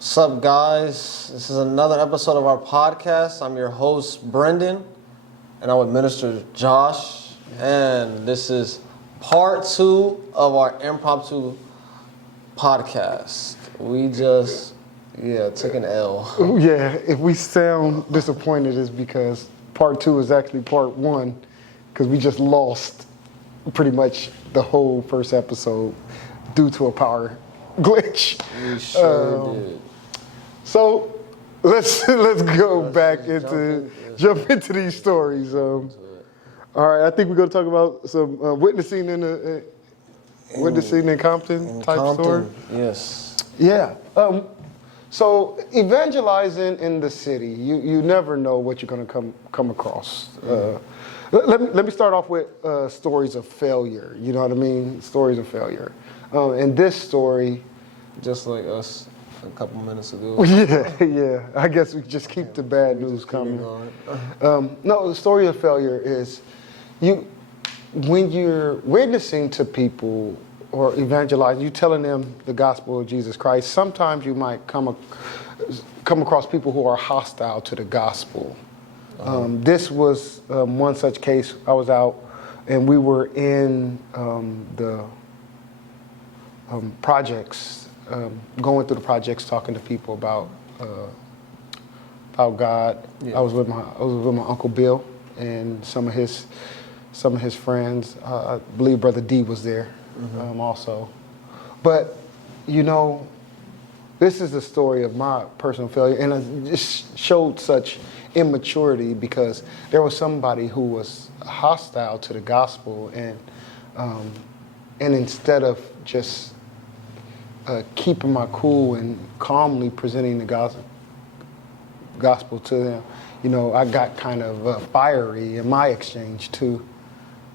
What's up, guys? This is another episode of our podcast. I'm your host, Brendan, and I'm with Minister Josh. And this is part 2 of our impromptu podcast. We just, took an L. Yeah, if we sound disappointed, it's because part 2 is actually part 1, because we just lost pretty much the whole first episode due to a power glitch. We sure did. So let's go back jump into these stories. All right, I think we're going to talk about some witnessing in Compton type story. Yes. Yeah. So evangelizing in the city, you never know what you're going to come across. Let me start off with stories of failure. You know what I mean? Stories of failure. And this story, just like us a couple minutes ago. Yeah. I guess we just keep the bad news coming. No, the story of failure is when you're witnessing to people or evangelizing, you telling them the gospel of Jesus Christ. Sometimes you might come across people who are hostile to the gospel. This was one such case. I was out, and we were in the projects, going through the projects, talking to people about God. Yeah. I was with my Uncle Bill and some of his friends. I believe Brother D was there also. But this is the story of my personal failure, and it just showed such immaturity because there was somebody who was hostile to the gospel, and instead of just keeping my cool and calmly presenting the gospel to them, I got kind of fiery in my exchange too,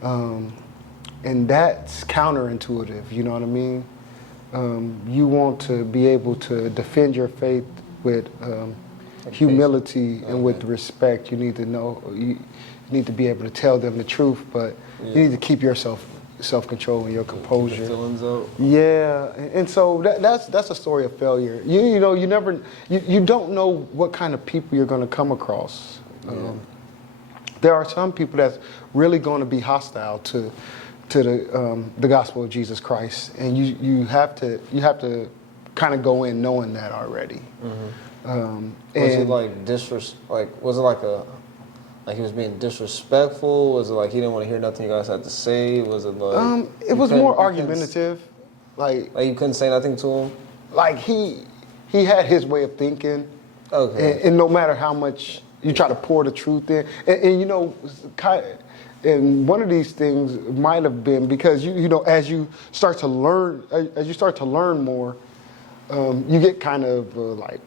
and that's counterintuitive. You know what I mean? You want to be able to defend your faith with humility and with respect. You need to know. You need to be able to tell them the truth, but you need to keep yourself self-control and your composure. Keep the feelings out. Yeah, and so that's a story of failure. You don't know what kind of people you're going to come across. There are some people that's really going to be hostile to the gospel of Jesus Christ, and you have to kind of go in knowing that already. Was it like he was being disrespectful? Was it like he didn't want to hear nothing you guys had to say? Was it like it was more argumentative, like you couldn't say nothing to him? Like he had his way of thinking. Okay. And no matter how much you try to pour the truth in, and one of these things might have been because as you start to learn more, you get kind of like,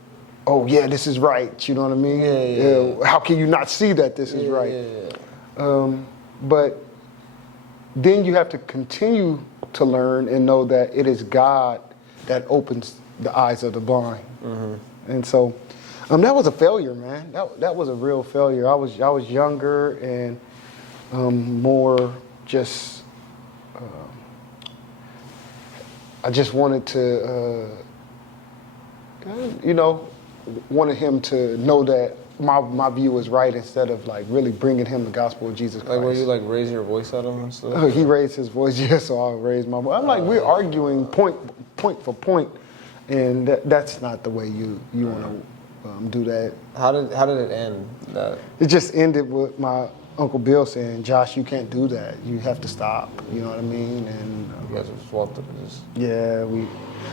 oh yeah, this is right. You know what I mean? Yeah. How can you not see that this is right? Yeah. But then you have to continue to learn and know that it is God that opens the eyes of the blind. And so that was a failure, man. That was a real failure. I was younger and more just. I just wanted to, wanted him to know that my view was right instead of like really bringing him the gospel of Jesus Christ. Like, were you like raising your voice at him and stuff? He raised his voice, so I raised my voice. I'm like, we're arguing point for point, and that's not the way you want to do that. How did it end? It just ended with my Uncle Bill saying, "Josh, you can't do that. You have to stop." You know what I mean? And you guys just walked up and just. Yeah,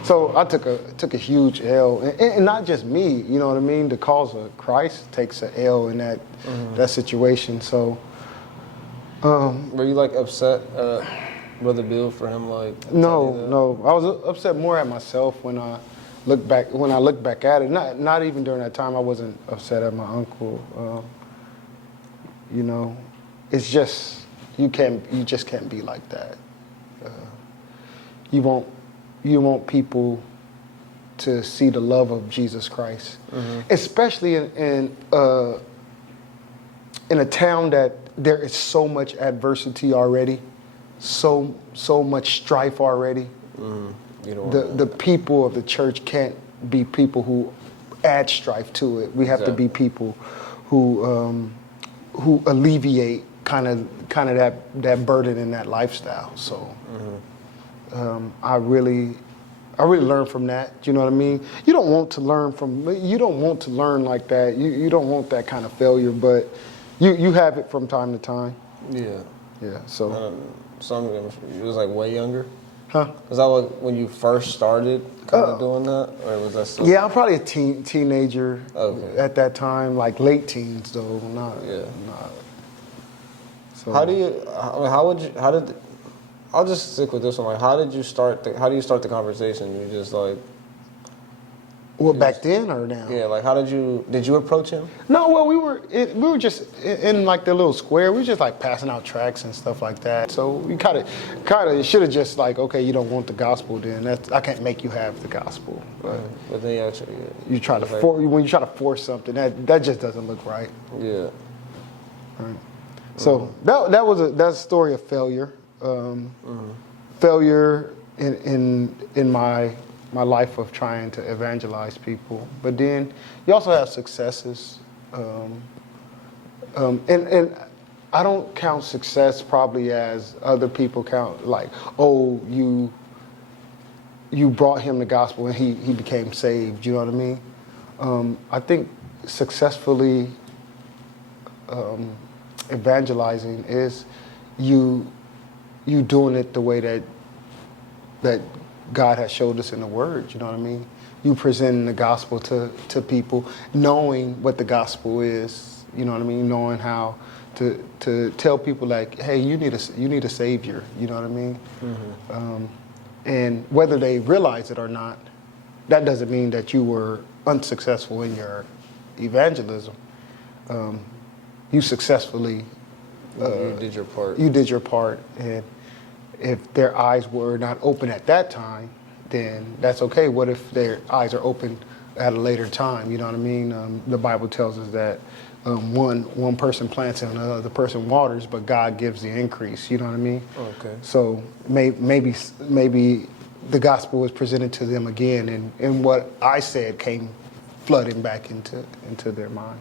So I took a huge L, and not just me. You know what I mean? The cause of Christ takes an L in that situation. So. Were you like upset at Brother Bill for him like? No. I was upset more at myself when I look back at it. Not even during that time. I wasn't upset at my uncle. It's just you just can't be like that. You want people to see the love of Jesus Christ, especially in a town that there is so much adversity already, so much strife already. You know, the people of the church can't be people who add strife to it. We have to be people who alleviate kind of that burden in that lifestyle. So I really learned from that. You know what I mean? You don't want to learn like that. You don't want that kind of failure, but you have it from time to time. Yeah. Yeah. So. Some of them, you was like way younger. Huh? Was that like when you first started kind of doing that, or was that still? Yeah, I'm probably a teenager Okay. at that time, like late teens though. Not. So How did? I'll just stick with this one. Like, how do you start the conversation? You just like. Well, back then or now? Yeah, like did you approach him? No, well, we were just in like the little square. We were just like passing out tracts and stuff like that. So we kind of should have just like, okay, you don't want the gospel, then I can't make you have the gospel. But then you actually, you try to when you try to force something, that just doesn't look right. Yeah. Right. So that's a story of failure. Failure in my life of trying to evangelize people, but then you also have successes, and I don't count success probably as other people count, like, oh, you brought him the gospel and he became saved. You know what I mean? I think successfully evangelizing is you doing it the way that God has showed us in the Word. You know what I mean? You presenting the gospel to people, knowing what the gospel is. You know what I mean? Knowing how to tell people like, hey, you need a savior. You know what I mean? Mm-hmm. And whether they realize it or not, that doesn't mean that you were unsuccessful in your evangelism. You successfully. You did your part. You did your part, and if their eyes were not open at that time, then that's okay. What if their eyes are open at a later time? You know what I mean? The Bible tells us that one person plants and another person waters, but God gives the increase. You know what I mean? Okay. So maybe the gospel was presented to them again, and what I said came flooding back into their mind.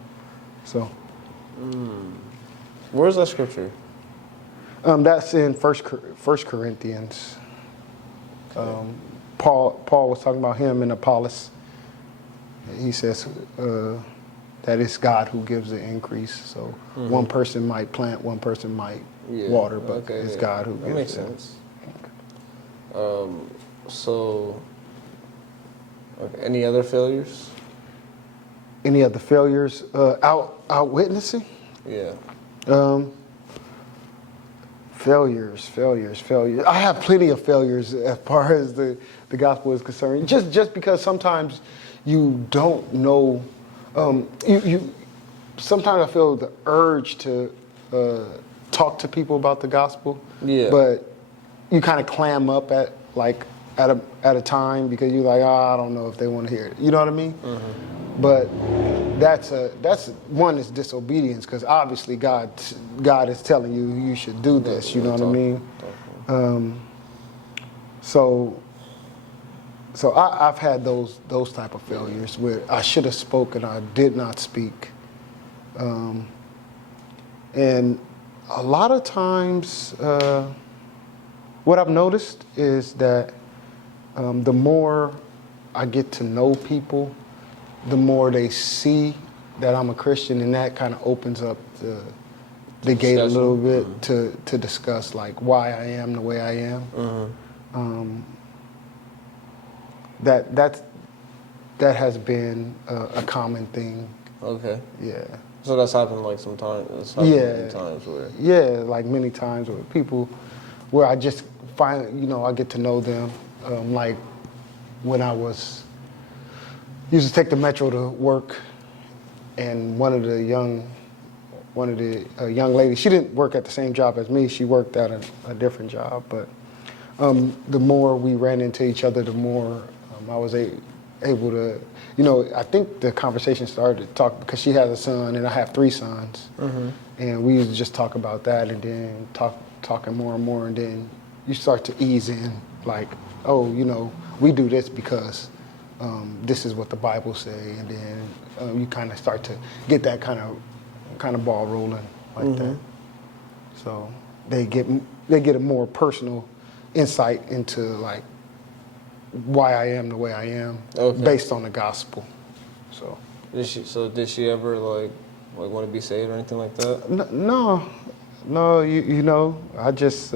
So. Where's that scripture? That's in First Corinthians. Paul was talking about him and Apollos. He says that it's God who gives the increase. So one person might plant, one person might water, but it's God who gives it. That makes sense. So, any other failures? Any other failures? Out witnessing? Yeah. Failures. I have plenty of failures as far as the gospel is concerned. Just because sometimes you don't know. Sometimes I feel the urge to talk to people about the gospel. Yeah. But you kind of clam up at a time because you're like, I don't know if they want to hear it. You know what I mean? Mm-hmm. But that's one is disobedience, because obviously God is telling you should do this. You know what I mean? So I've had those type of failures where I should have spoken, I did not speak, and a lot of times what I've noticed is that the more I get to know people, the more they see that I'm a Christian, and that kind of opens up the gate a little bit to discuss like why I am the way I am. That has been a common thing. Okay. Yeah. So that's happened like sometimes. Many times where. Yeah, like many times where people, where I just find, I get to know them. Like when I used to take the metro to work, and one of the young ladies, she didn't work at the same job as me. She worked at a different job, but the more we ran into each other, the more I was able to, I think the conversation started to talk because she has a son and I have 3 sons, and we used to just talk about that, and then talking more and more, and then you start to ease in, like, oh, we do this because this is what the Bible say, and then you kind of start to get that kind of ball rolling like that. So they get a more personal insight into like why I am the way I am, based on the gospel. So did she ever like want to be saved or anything like that? No. You know, I just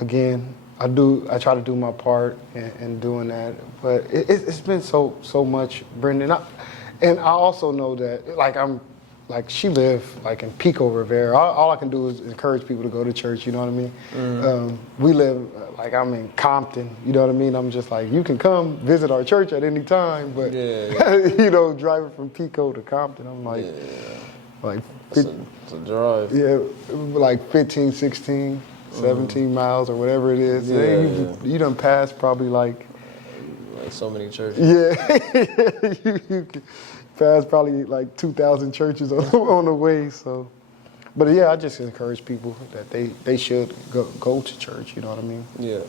again, I try to do my part in doing that, but it's been so much, Brendan. And I also know that she live like in Pico Rivera. All I can do is encourage people to go to church. You know what I mean? We live I'm in Compton. You know what I mean? I'm just like, you can come visit our church at any time, but you know, driving from Pico to Compton, I'm like, it's a drive. Yeah, like 15, 16, 17 miles or whatever it is. You done passed probably like so many churches. Yeah, you passed probably like 2,000 churches on the way. So, but yeah, I just encourage people that they should go to church. You know what I mean? Yeah.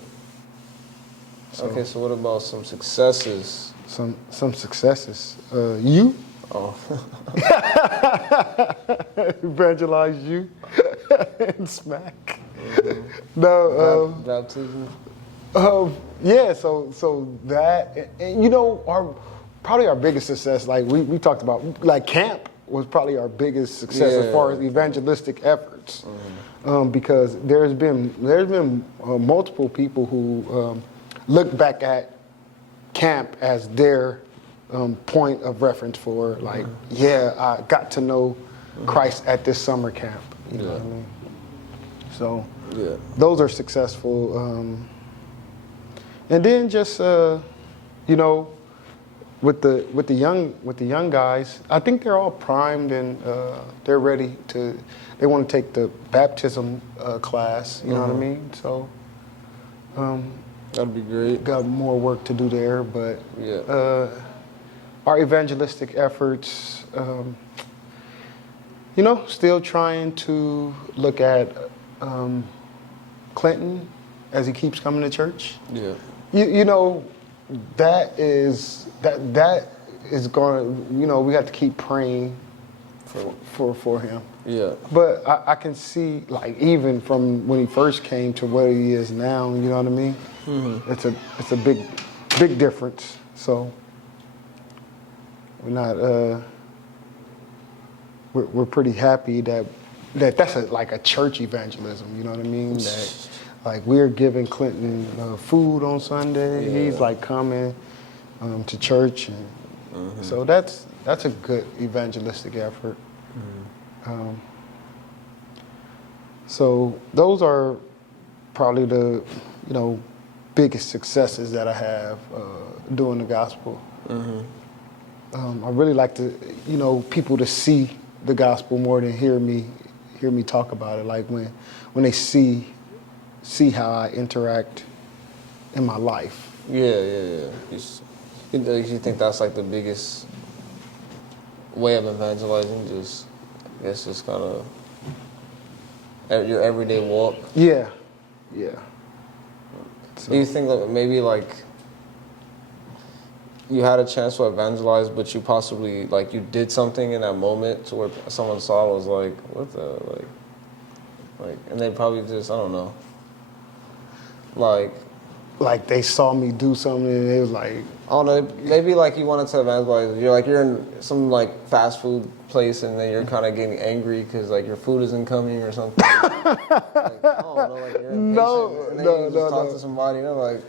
Okay, so what about some successes? Some successes. You? Oh. Evangelize you and smack. No. Baptism. Yeah. So that, and you know, probably our biggest success, like we talked about, like camp was probably our biggest success as far as evangelistic efforts, because there's been multiple people who look back at camp as their point of reference for like, I got to know Christ at this summer camp. You know what I mean? So those are successful. And then just you know, with the young guys, I think they're all primed and they're ready to. They want to take the baptism class. You know what I mean? So that'd be great. Got more work to do there, but our evangelistic efforts, you know, still trying to look at Clinton as he keeps coming to church. Yeah. You know, that is going. You know, we have to keep praying for him. Yeah. But I can see, like, even from when he first came to where he is now. You know what I mean? It's a big difference. So we're not. We're pretty happy that's like a church evangelism. You know what I mean? That, like, we're giving Clinton food on Sunday. Yeah. He's like coming to church, and so that's a good evangelistic effort. So those are probably the biggest successes that I have doing the gospel. I really like to people to see the gospel more than hear me talk about it. Like when they see how I interact in my life. Yeah. You think that's like the biggest way of evangelizing? Just kind of your everyday walk. Yeah. So, do you think that maybe like you had a chance to evangelize, but you possibly like you did something in that moment to where someone saw was like, what the like, and they probably just, I don't know, like they saw me do something and they was like, I don't know, maybe like you wanted to evangelize. You're in some like fast food place and then you're kind of getting angry because like your food isn't coming or something. Like, I don't know, like you're impatient. And then you just talk to somebody and they're like,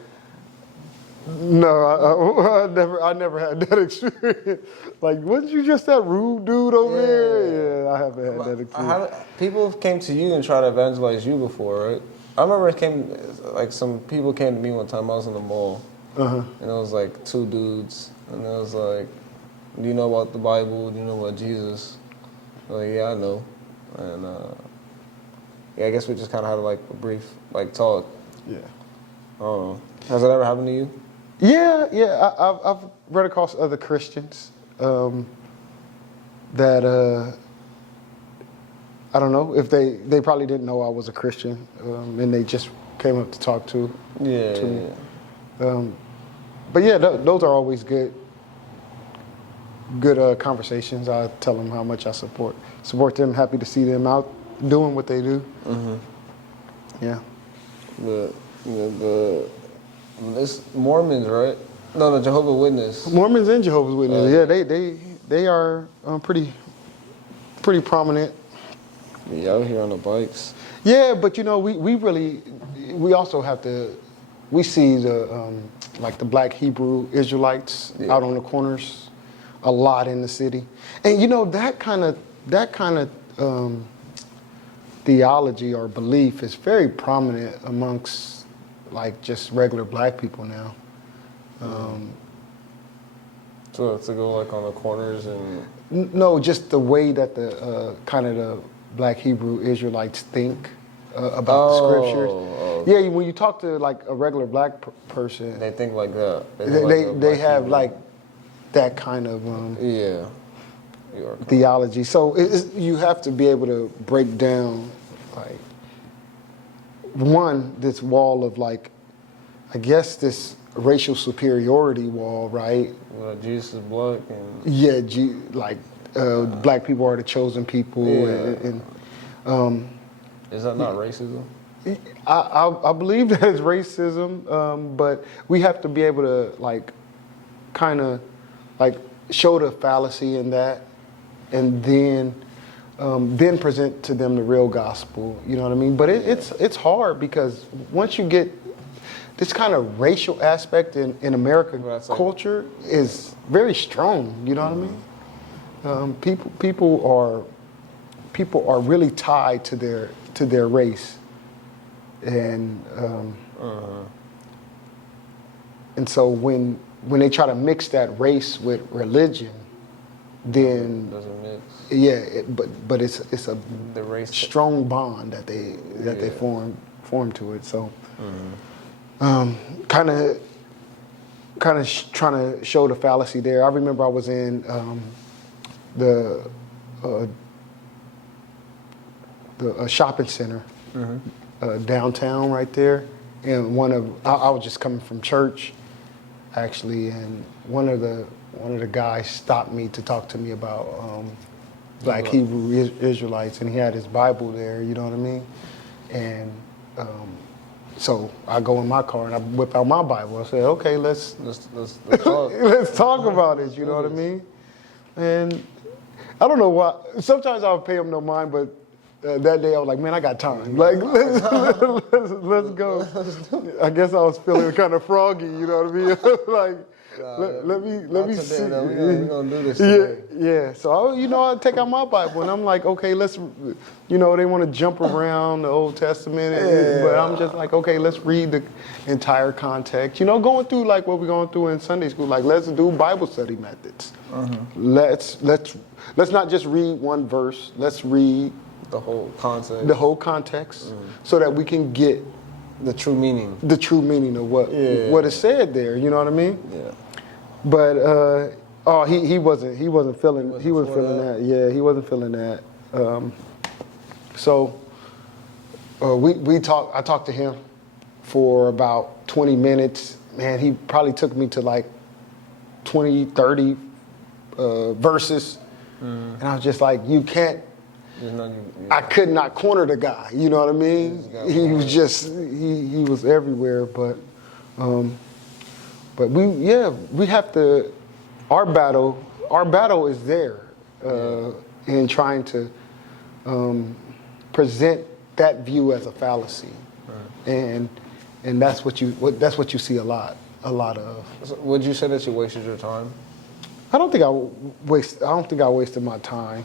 no, I never had that experience. Like, wasn't you just that rude dude over there? Yeah, I haven't had that experience. People came to you and tried to evangelize you before, right? I remember some people came to me one time. I was in the mall, and it was like two dudes, and it was like, do you know about the Bible? Do you know about Jesus? I'm like, yeah, I know. And I guess we just kind of had like a brief like talk. Yeah. I don't know. Has that ever happened to you? Yeah. I've run across other Christians that I don't know if they probably didn't know I was a Christian, and they just came up to talk to me. but yeah, those are always good conversations. I tell them how much I support them. Happy to see them out doing what they do. Yeah. It's Mormons, right? No, the Jehovah's Witness. Mormons and Jehovah's Witnesses. Yeah, they are pretty prominent. Yeah, out here on the bikes. Yeah, but you know, we also have to, we see the like the Black Hebrew Israelites out on the corners a lot in the city, and you know that kind of theology or belief is very prominent amongst like just regular Black people now. So to go like on the corners and No, just the way that the kind of the Black Hebrew Israelites think about the scriptures. Yeah, when you talk to like a regular Black person, they think like that. They have like that kind of theology. So you have to be able to break down like this wall of like, I guess this racial superiority wall, right? Well, Jesus is black and Black people are the chosen people, and is that not racism? I believe that is racism, but we have to be able to like kind of like show the fallacy in that, and then present to them the real gospel. You know what I mean? But it's hard because once you get this kind of racial aspect in American culture is very strong. You know what I mean? People are really tied to their race, and so when they try to mix that race with religion, then doesn't mix. Yeah, but it's a the race strong bond that they form to it. So. Kind of trying to show the fallacy there. I remember I was in the shopping center downtown right there, and I was just coming from church actually, and one of the guys stopped me to talk to me about Black Hebrew Israelites, and he had his Bible there. You know what I mean? And so I go in my car and I whip out my Bible. I say, okay, let's talk. Let's talk about it. You know what I mean? And I don't know why. Sometimes I'll pay him no mind, but that day I was like, man, I got time. Like, let's go. I guess I was feeling kind of froggy. You know what I mean? Like, let me see. We're gonna do this today. Yeah. So I take out my Bible and I'm like, okay, let's. They want to jump around the Old Testament, but I'm just like, okay, let's read the entire context. Going through like what we're going through in Sunday school. Like, let's do Bible study methods. Let's not just read one verse. Let's read the whole context. So that we can get the true meaning. The true meaning of what is said there. You know what I mean? Yeah. But he wasn't feeling that. Yeah, he wasn't feeling that. So we talked. I talked to him for about 20 minutes. Man, he probably took me to like 20, 30 verses, and I was just like, you can't. I could not corner the guy. You know what I mean? He was just he was everywhere. But we have to. Our battle is there in trying to present that view as a fallacy, and that's what you see a lot of. So would you say that you wasted your time? I don't think I wasted my time.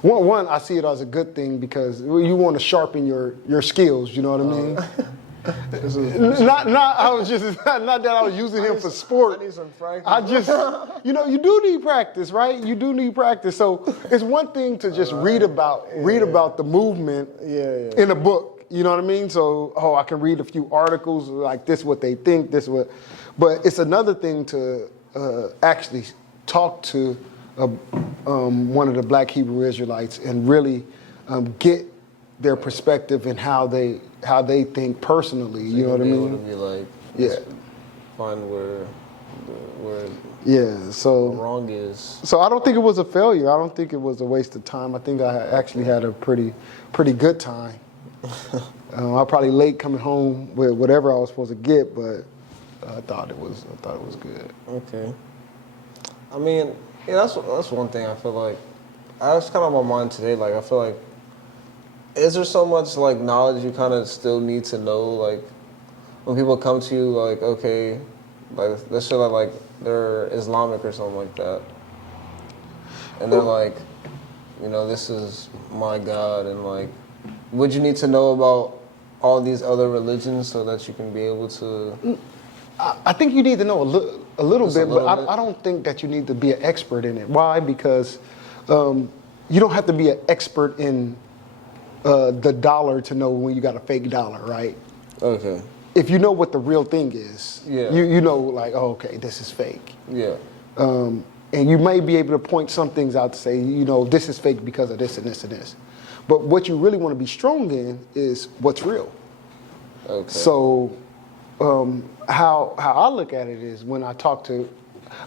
One, I see it as a good thing because you want to sharpen your skills. You know what I mean? Not that I was using him for sport. I need some practice. I just, you do need practice, right? You do need practice. So it's one thing to just read about the movement in a book. You know what I mean? So, I can read a few articles like this, what they think, but it's another thing to actually talk to one of the Black Hebrew Israelites and really get their perspective and how they think personally. You know what I mean? To be like, find where Yeah, so wrong is. so I don't think it was a failure. I don't think it was a waste of time. I think I actually had a pretty good time. I probably late coming home with whatever I was supposed to get, but I thought it was good. Okay. I mean, yeah, that's one thing I feel like. I was kind of on my mind today. Like, I feel like, is there so much like knowledge you kind of still need to know? Like, when people come to you, like, okay, like let's say like they're Islamic or something like that, and they're like, you know, this is my God, and like, would you need to know about all these other religions so that you can be able to? I think you need to know a little Just a bit, little but bit? I don't think that you need to be an expert in it. Why? Because you don't have to be an expert in the dollar to know when you got a fake dollar, right? Okay. If you know what the real thing is, Yeah. you know, like, oh, okay, this is fake. Yeah. And you may be able to point some things out to say, you know, this is fake because of this and this and this. But what you really want to be strong in is what's real. Okay. So how I look at it is when I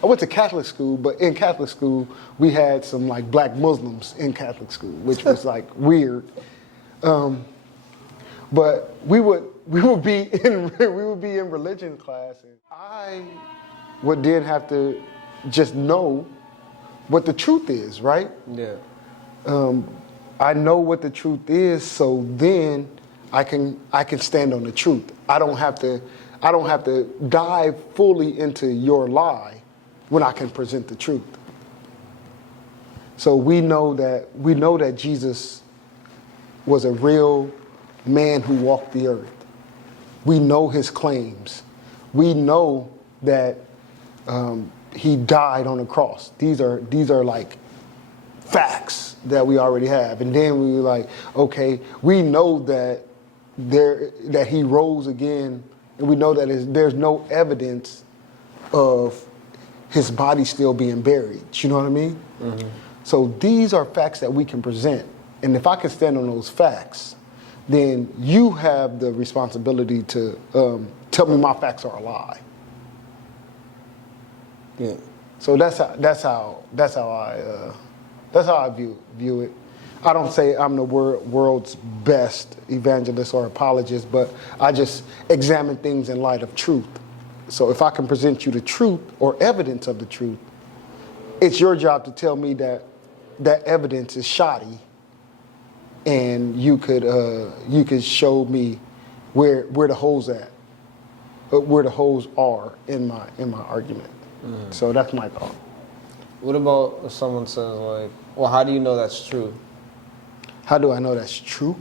went to Catholic school, but in Catholic school we had some like black Muslims in Catholic school, which was like weird. But we would be in religion class, and I would then have to just know what the truth is, right? Yeah. I know what the truth is, so then I can stand on the truth. I don't have to dive fully into your lie when I can present the truth. So we know that Jesus was a real man who walked the earth. We know his claims. We know that he died on the cross. These are like facts that we already have. And then we were like, okay, we know that he rose again, and we know that there's no evidence of his body still being buried. You know what I mean? Mm-hmm. So these are facts that we can present. And if I can stand on those facts, then you have the responsibility to tell me my facts are a lie. Yeah. So that's how I view it. I don't say I'm the world's best evangelist or apologist, but I just examine things in light of truth. So if I can present you the truth or evidence of the truth, it's your job to tell me that that evidence is shoddy, and you could show me where the holes are in my argument. Mm. So that's my thought. What about if someone says like, well, how do you know that's true? How do I know that's true?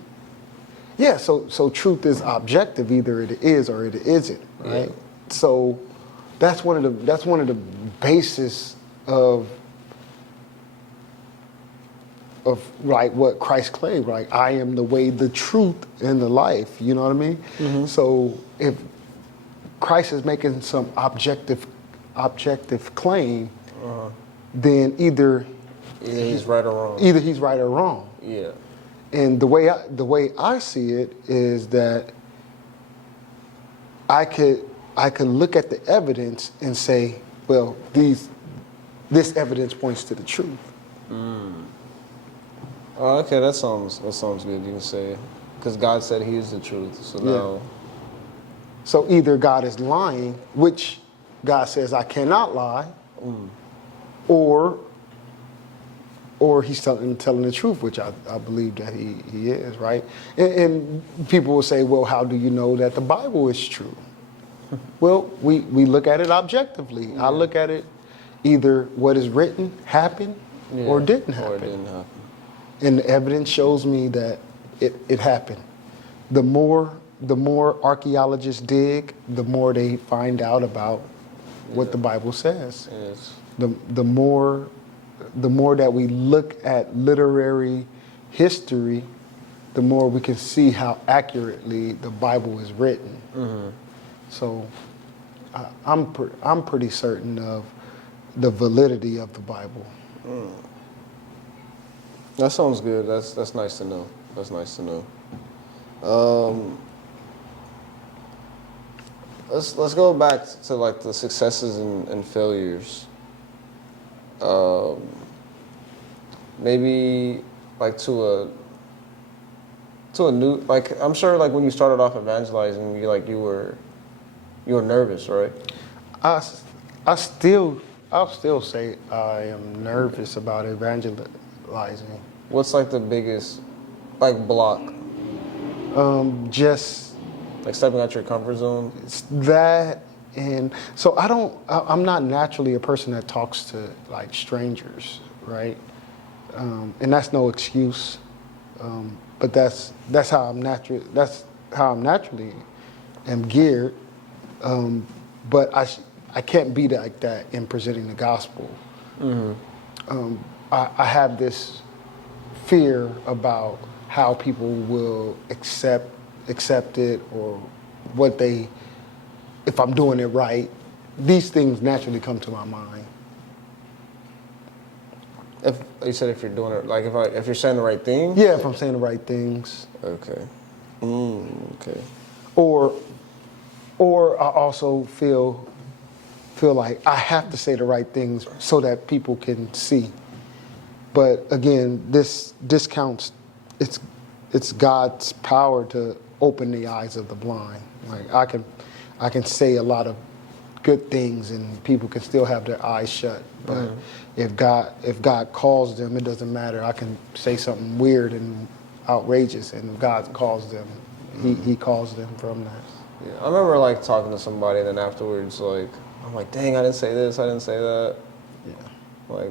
Yeah, so truth is objective. Either it is or it isn't, right? Yeah. So that's one of the basis of like what Christ claimed, like I am the way, the truth, and the life. You know what I mean? Mm-hmm. So if Christ is making some objective claim, then either he's right or wrong. Either he's right or wrong. Yeah. And the way I see it is that I could look at the evidence and say, well, this evidence points to the truth. Mm. Oh, okay, that sounds good. You can say, because God said He is the truth. So now, yeah. So either God is lying, which God says I cannot lie, or He's telling the truth, which I believe that he is, right? And people will say, well, how do you know that the Bible is true? Well, we look at it objectively. Yeah. I look at it either what is written happened or didn't happen. Or it didn't happen. And the evidence shows me that it happened. The more archaeologists dig, the more they find out about what the Bible says. Yes. The more that we look at literary history, the more we can see how accurately the Bible is written. Mm-hmm. So I'm pretty certain of the validity of the Bible. Mm. That sounds good. That's nice to know. That's nice to know. let's go back to like the successes and failures. Maybe like to a new, like, I'm sure like when you started off evangelizing, you were nervous, right? I'll still say I am nervous about evangelizing. What's like the biggest like block? Just Like stepping out your comfort zone? it's that, and so I'm not naturally a person that talks to like strangers, right? And that's no excuse. But that's how I'm naturally am geared. But I can't be like that in presenting the gospel. I have this fear about how people will accept it, or if I'm doing it right. These things naturally come to my mind. If you said if you're doing it, like if you're saying the right thing? Yeah, if I'm saying the right things. Okay. Okay. Or I also feel like I have to say the right things so that people can see. But again, this discounts it's God's power to open the eyes of the blind. Like I can say a lot of good things and people can still have their eyes shut. But if God calls them, it doesn't matter. I can say something weird and outrageous, and if God calls them, He calls them from that. Yeah, I remember like talking to somebody, and then afterwards, like I'm like, dang, I didn't say this, I didn't say that. Yeah. Like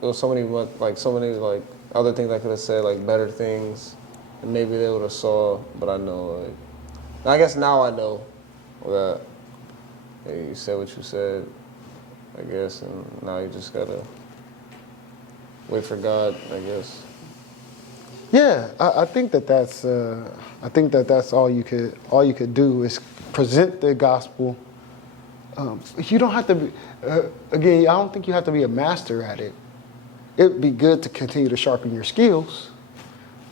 it was so many like other things I could have said, like better things, and maybe they would have saw. But I know, like, I guess now I know that hey, you said what you said, I guess, and now you just gotta wait for God, I guess. Yeah, I think that's all you could do is present the gospel. You don't have to be, again, I don't think you have to be a master at it. It'd be good to continue to sharpen your skills,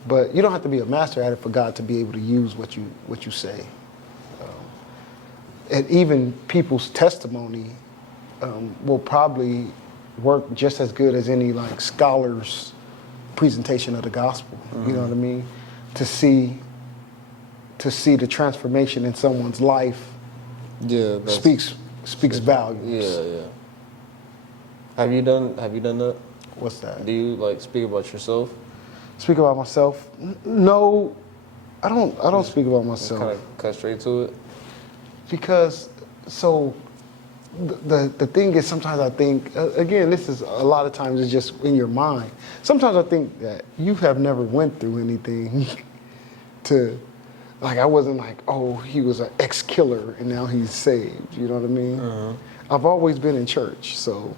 but you don't have to be a master at it for God to be able to use what you say. And even people's testimony will probably work just as good as any like scholar's presentation of the gospel. You know what I mean? To see the transformation in someone's life. Yeah, speaks volumes. Yeah. Have you done that? What's that? Do you like speak about yourself? Speak about myself? No, I don't speak about myself. Kind of cut straight to it. Because so the thing is, sometimes I think again, this is a lot of times it's just in your mind. Sometimes I think that you have never went through anything to. Like, I wasn't like, oh, he was an ex-killer and now he's saved. You know what I mean? I've always been in church, so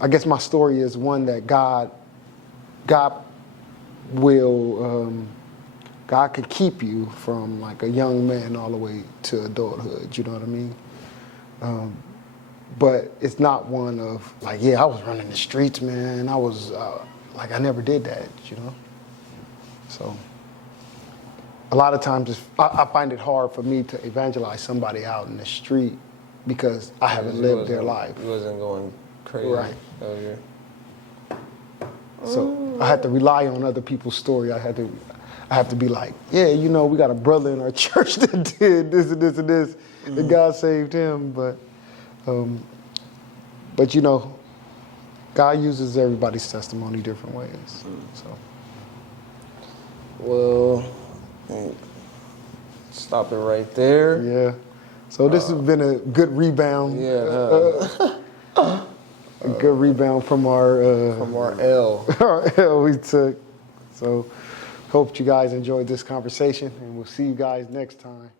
I guess my story is one that God could keep you from like a young man all the way to adulthood. You know what I mean? But it's not one of like, yeah, I was running the streets, man. I was like, I never did that. You know, so. A lot of times, I find it hard for me to evangelize somebody out in the street because I haven't lived their life. You wasn't going crazy. Right. Oh, yeah. So I had to rely on other people's story. I have to be like, yeah, you know, we got a brother in our church that did this and this and this, and God saved him. But you know, God uses everybody's testimony different ways. So. Well. Stop it right there. Yeah. So this has been a good rebound. Yeah. A good rebound from our L. our L we took. So hope you guys enjoyed this conversation, and we'll see you guys next time.